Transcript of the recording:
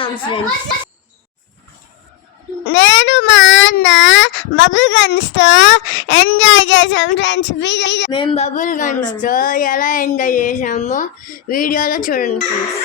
ఉన్నాం ఫ్రెండ్స్. నేను మా అన్న బబుల్ గన్స్ తో ఎంజాయ్ చేసాం ఫ్రెండ్స్. మేము బబుల్ గన్స్ తో ఎలా ఎంజాయ్ చేసామో వీడియోలో చూడండి ఫ్రెండ్స్.